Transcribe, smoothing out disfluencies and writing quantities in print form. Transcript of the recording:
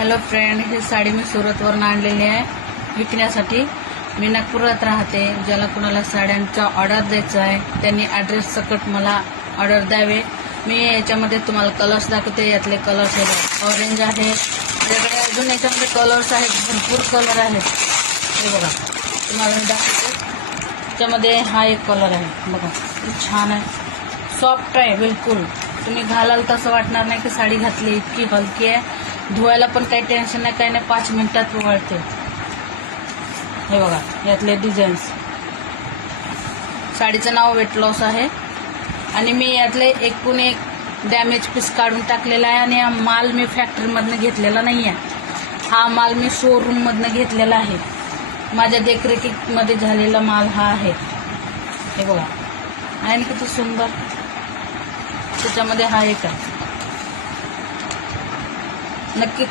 Hello friend, ही साडी मी सुरतवरून आणलेली आहे विकण्यासाठी. मी नागपुरात राहते. ज्याला कुणाला साड्यांचा ऑर्डर द्यायचा आहे त्यांनी ॲड्रेस सकट मला ऑर्डर द्यावे. मी याच्यामध्ये तुम्हाला कलर्स दाखवते. यातले कलर्स आहेत, ऑरेंज आहे, माझ्याकडे अजून याच्यामध्ये कलर्स आहेत, भरपूर कलर आहेत. हे बघा, तुम्हाला मी दाखवते. त्याच्यामध्ये हा एक कलर आहे बघा, खूप छान आहे, सॉफ्ट आहे बिलकुल. तुम्ही घालाल तसं वाटणार नाही की साडी घातली. इतकी हलकी आहे, धुवायला पण काही टेन्शन नाही, काही नाही, 5 मिनिटात वळते. हे बघा, यातले डिझाईन्स. साडीचं नाव वेट लॉस आहे आणि मी यातले एकूण एक डॅमेज पीस काढून टाकलेला आहे. आणि हा माल मी फॅक्टरीमधनं घेतलेला नाही आहे, हा माल मी शोरूममधनं घेतलेला आहे. माझ्या देखरेखीमध्ये झालेला माल हा आहे. हे बघा, आणि किती सुंदर. त्याच्यामध्ये हा एक आहे, नक्की